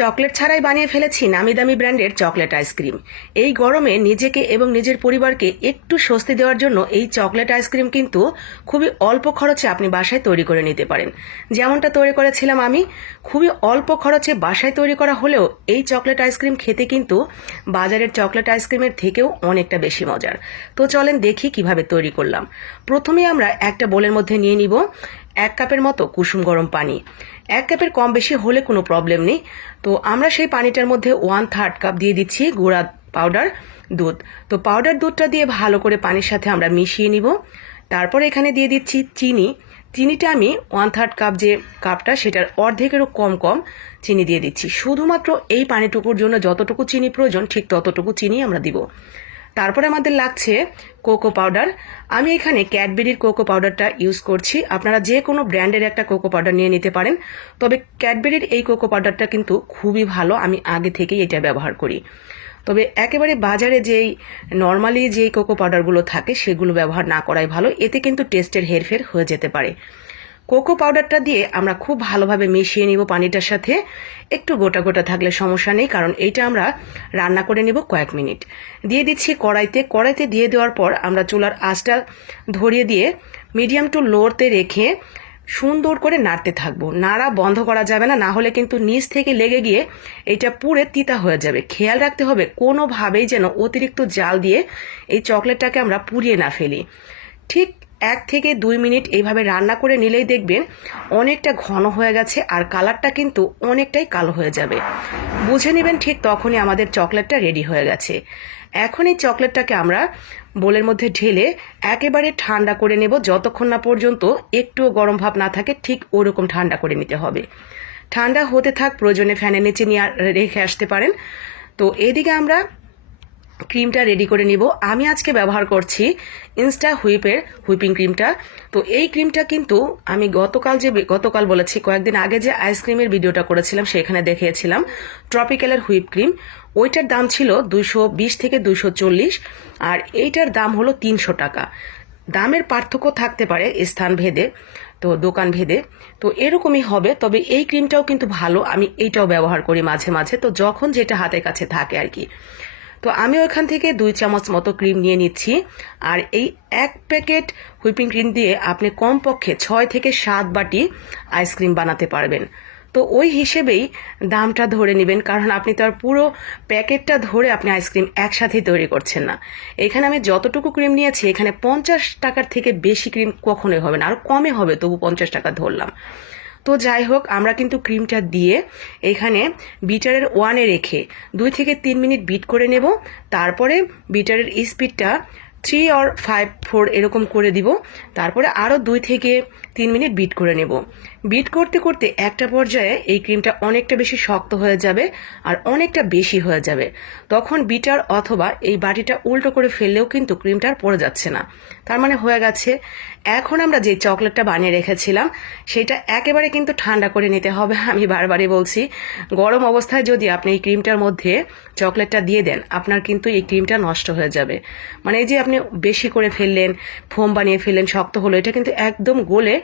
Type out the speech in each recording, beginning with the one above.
Chocolate ছাড়াই বানিয়ে ফেলেছি নামি দামি ব্র্যান্ডের চকলেট আইসক্রিম। এই গরমে নিজেকে এবং নিজের পরিবারকে একটু স্বস্তি দেওয়ার জন্য এই চকলেট আইসক্রিম কিন্তু খুবই অল্প খরচে আপনি বাসায় তৈরি করে নিতে পারেন। যেমনটা তৈরি করেছিলাম আমি, খুবই অল্প খরচে বাসায় তৈরি করা হলেও এই চকলেট আইসক্রিম খেতে কিন্তু বাজারের চকলেট আইসক্রিমের থেকেও অনেকটা বেশি মজার। তো চলেন দেখি কিভাবে তৈরি করলাম। প্রথমেই আমরা একটা বোলের মধ্যে নিয়ে নিব 1 কাপের মতো কুসুম গরম পানি। 1 কাপের কম বেশি হলে কোনো প্রবলেম নেই। তো আমরা সেই পানিটার মধ্যে 1/3 কাপ দিয়ে দিচ্ছি গুঁড়া পাউডার দুধ। তো পাউডার দুধটা দিয়ে ভালো করে পানির সাথে আমরা মিশিয়ে নিব। তারপর এখানে দিয়ে দিচ্ছি চিনিটা আমি 1/3 কাপ যে কাপটা সেটার অর্ধেকেরও কম চিনি দিয়ে দিচ্ছি। শুধুমাত্র এই পানিটুকুর জন্য যতটুকু চিনি প্রয়োজন ঠিক ততটুকু চিনি আমরা দিব। তারপরে আমাদের লাগছে কোকো পাউডার। আমি এখানে ক্যাডবেরির কোকো পাউডারটা ইউজ করছি। আপনারা যে কোনো ব্র্যান্ডের একটা কোকো পাউডার নিয়ে নিতে পারেন, তবে ক্যাডবেরির এই কোকো পাউডারটা কিন্তু খুবই ভালো, আমি আগে থেকেই এটা ব্যবহার করি। তবে একেবারে বাজারে যেই নর্মালি যেই কোকো পাউডারগুলো থাকে সেগুলো ব্যবহার না করাই ভালো, এতে কিন্তু টেস্টের হেরফের হয়ে যেতে পারে। কোকো পাউডারটা দিয়ে আমরা খুব ভালোভাবে মিশিয়ে নিব পানিটার সাথে। একটু গোটা গোটা থাকলে সমস্যা নেই, কারণ এইটা আমরা রান্না করে নিব কয়েক মিনিট। দিয়ে দিচ্ছি কড়াইতে দিয়ে দেওয়ার পর আমরা চুলার আঁচটা ধরিয়ে দিয়ে মিডিয়াম টু লোতে রেখে সুন্দর করে নাড়তে থাকবো। নাড়া বন্ধ করা যাবে না, না হলে কিন্তু নিচ থেকে লেগে গিয়ে এটা পুড়ে তিতা হয়ে যাবে। খেয়াল রাখতে হবে কোনোভাবেই যেন অতিরিক্ত জাল দিয়ে এই চকলেটটাকে আমরা পুড়িয়ে না ফেলি। ঠিক 1 থেকে 2 মিনিট এইভাবে রান্না করে নিলেই দেখবেন অনেকটা ঘন হয়ে গেছে আর কালারটা কিন্তু অনেকটাই কালো হয়ে যাবে। বুঝে নেবেন ঠিক তখনই আমাদের চকলেটটা রেডি হয়ে গেছে। এখন এই চকলেটটাকে আমরা বোলের মধ্যে ঢেলে একেবারে ঠান্ডা করে নেব, যতক্ষণ না পর্যন্ত একটুও গরম ভাব না থাকে ঠিক ওরকম ঠান্ডা করে নিতে হবে। ঠান্ডা হতে থাক, প্রয়োজনে ফ্যানের নিচে নিয়ে রেখে আসতে পারেন। তো এদিকে আমরা ক্রিমটা রেডি করে নিব। আমি আজকে ব্যবহার করছি ইনস্টা হুইপের হুইপিং ক্রিমটা। তো এই ক্রিমটা কিন্তু আমি গতকাল বলেছি, কয়েকদিন আগে যে আইসক্রিমের ভিডিওটা করেছিলাম সেখানে দেখিয়েছিলাম ট্রপিক্যালের হুইপ ক্রিম। ওইটার দাম ছিল 220 থেকে 240 আর এইটার দাম হলো 300 টাকা। দামের পার্থক্য থাকতে পারে স্থান ভেদে, তো দোকান ভেদে, তো এরকমই হবে। তবে এই ক্রিমটাও কিন্তু ভালো, আমি এইটাও ব্যবহার করি মাঝে মাঝে, তো যখন যেটা হাতের কাছে থাকে আর কি। তো আমি ওইখান থেকে 2 চামচ মতো ক্রিম নিয়ে নিচ্ছি। আর এই 1 প্যাকেট হুইপিং ক্রিম দিয়ে আপনি কমপক্ষে 6 থেকে 7 বাটি আইসক্রিম বানাতে পারবেন। তো ওই হিসেবেই দামটা ধরে নেবেন, কারণ আপনি তো আর পুরো প্যাকেটটা ধরে আপনি আইসক্রিম একসাথেই তৈরি করছেন না। এখানে আমি যতটুকু ক্রিম নিয়েছি এখানে 50 টাকার থেকে বেশি ক্রিম কখনোই হবে না, আর কমে হবে, তবু 50 টাকা ধরলাম। তো যাই হোক, আমরা কিন্তু ক্রিমটা দিয়ে এখানে বিটারের 1-এ রেখে 2 থেকে 3 মিনিট বিট করে নেব। তারপরে বিটারের স্পিডটা 3 or 5, 4 এরকম করে দিব। তারপরে আরও 2 থেকে 3 মিনিট বিট করে নেব। বিট করতে করতে একটা পর্যায়ে এই ক্রিমটা অনেকটা বেশি শক্ত হয়ে যাবে আর অনেকটা বেশি হয়ে যাবে। তখন বিটার অথবা এই বাটিটা উল্টো করে ফেললেও কিন্তু ক্রিমটা আর পড়ে যাচ্ছে না, তার মানে হয়ে গেছে। এখন আমরা যে চকলেটটা বানিয়ে রেখেছিলাম সেটা একেবারে কিন্তু ঠান্ডা করে নিতে হবে। আমি বারবারই বলছি, গরম অবস্থায় যদি আপনি এই ক্রিমটার মধ্যে চকলেটটা দিয়ে দেন আপনার কিন্তু এই ক্রিমটা নষ্ট হয়ে যাবে। মানে এই যে আপনি বেশি করে ফেললেন, ফোম বানিয়ে ফেললেন, শক্ত হলো, এটা কিন্তু একদম গলে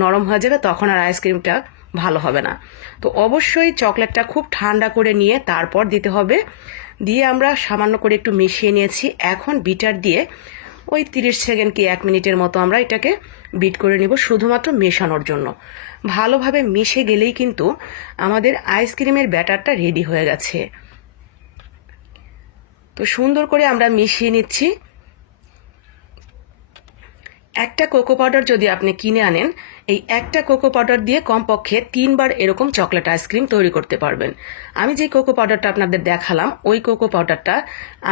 নরম হয়ে যাবে, তখন আর আইসক্রিমটা ভালো হবে না। তো অবশ্যই চকলেটটা খুব ঠান্ডা করে নিয়ে তারপর দিতে হবে। দিয়ে আমরা সামান্য করে একটু মিশিয়ে নিয়েছি। এখন বিটার দিয়ে ওই 30 সেকেন্ড কি 1 মিনিটের মতো আমরা এটাকে বিট করে নিব, শুধুমাত্র মেশানোর জন্য। ভালোভাবে মিশে গেলেই কিন্তু আমাদের আইসক্রিমের ব্যাটারটা রেডি হয়ে গেছে। তো সুন্দর করে আমরা মিশিয়ে নিচ্ছি। একটা কোকো পাউডার যদি আপনি কিনে আনেন, এই একটা কোকো পাউডার দিয়ে কমপক্ষে 3 বার এরকম চকলেট আইসক্রিম তৈরি করতে পারবেন। আমি যে কোকো পাউডারটা আপনাদের দেখালাম ওই কোকো পাউডারটা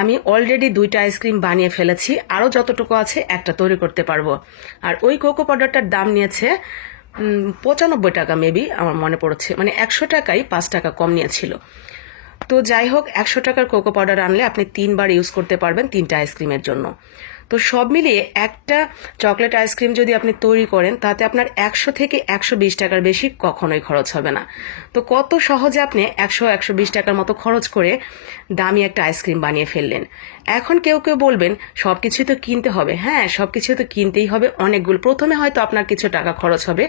আমি অলরেডি 2টা আইসক্রিম বানিয়ে ফেলেছি, আরও যতটুকু আছে একটা তৈরি করতে পারবো। আর ওই কোকো পাউডারটার দাম নিয়েছে 95 টাকা মেবি, আমার মনে পড়ছে, মানে 100 টাকায় 5 টাকা কম নিয়েছিল। তো যাই হোক, 100 টাকার কোকো পাউডার আনলে আপনি 3 বার ইউজ করতে পারবেন 3টা আইসক্রিমের জন্য। তো সব মিলিয়ে একটা চকলেট আইসক্রিম যদি আপনি তৈরি করেন তাতে আপনার 100 থেকে 120 টাকার বেশি কখনোই খরচ হবে না। তো কত সহজে আপনি 100-120 টাকার মতো খরচ করে দামি একটা আইসক্রিম বানিয়ে ফেললেন। এখন কেউ কেউ বলবেন সবকিছুই তো কিনতে হবে। হ্যাঁ, সবকিছু তো কিনতেই হবে অনেকগুলো। প্রথমে হয়তো আপনার কিছু টাকা খরচ হবে,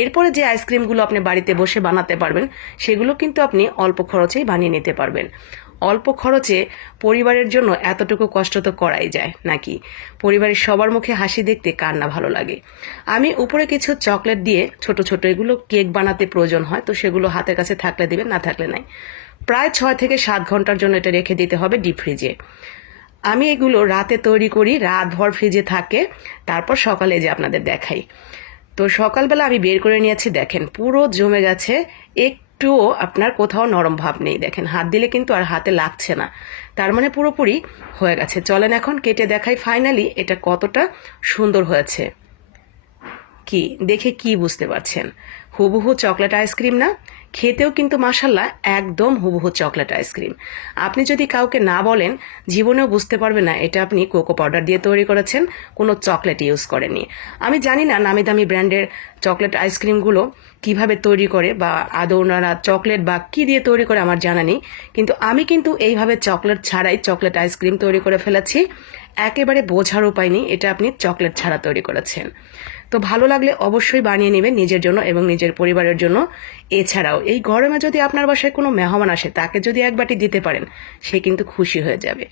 এরপরে যে আইসক্রিমগুলো আপনি বাড়িতে বসে বানাতে পারবেন সেগুলো কিন্তু আপনি অল্প খরচেই বানিয়ে নিতে পারবেন। অল্প খরচে পরিবারের জন্য এতটুকু কষ্ট তো করাই যায় নাকি? পরিবারের সবার মুখে হাসি দেখতে কার না ভালো লাগে। আমি উপরে কিছু চকলেট দিয়ে ছোট ছোট এগুলো কেক বানাতে প্রয়োজন হয়, তো সেগুলো হাতের কাছে থাকলে দিবেন, না থাকলে নাই। প্রায় 6 থেকে 7 ঘন্টার জন্য এটা রেখে দিতে হবে ডিপ ফ্রিজে। আমি এগুলো রাতে তৈরি করি, রাতভর ফ্রিজে থাকে, তারপর সকালে যে আপনাদের দেখাই। তো সকালবেলা আমি বের করে নিয়েছি, দেখেন পুরো জমে গেছে, একটুও আপনার কোথাও নরম ভাব নেই। দেখেন হাত দিলে কিন্তু আর হাতে লাগছে না, তার মানে পুরোপুরি হয়ে গেছে। চলেন এখন কেটে দেখাই ফাইনালি এটা কতটা সুন্দর হয়েছে। কি দেখে কি বুঝতে পারছেন? হুবহু চকলেট আইসক্রিম না? খেতেও কিন্তু মাশাল্লাহ একদম হুবহু চকলেট আইসক্রিম। আপনি যদি কাউকে না বলেন জীবনেও বুঝতে পারবে না এটা আপনি কোকো পাউডার দিয়ে তৈরি করেছেন, কোনো চকলেট ইউজ করেননি। আমি জানি না নামি দামি ব্র্যান্ডের চকলেট আইসক্রিমগুলো কিভাবে তৈরি করে, বা আদৌ ওনারা চকলেট বা কি দিয়ে তৈরি করে আমার জানা নেই, কিন্তু আমি কিন্তু এইভাবে চকলেট ছাড়াই চকলেট আইসক্রিম তৈরি করে ফেলেছি। একেবারে বোঝার উপায় নেই এটা আপনি চকলেট ছাড়া তৈরি করেছেন। তো ভালো লাগলে অবশ্যই বানিয়ে নেবেন নিজের জন্য এবং নিজের পরিবারের জন্য। এছাড়াও এই গরমে যদি আপনার বাসায় কোনো মেহমান আসে তাকে যদি এক বাটি দিতে পারেন সে কিন্তু খুশি হয়ে যাবে।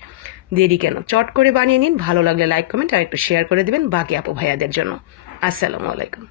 দেরি কেন, চট করে বানিয়ে নিন। ভালো লাগলে লাইক কমেন্ট আর একটু শেয়ার করে দিবেন বাকি আপু ভাইয়াদের জন্য। আসসালামু আলাইকুম।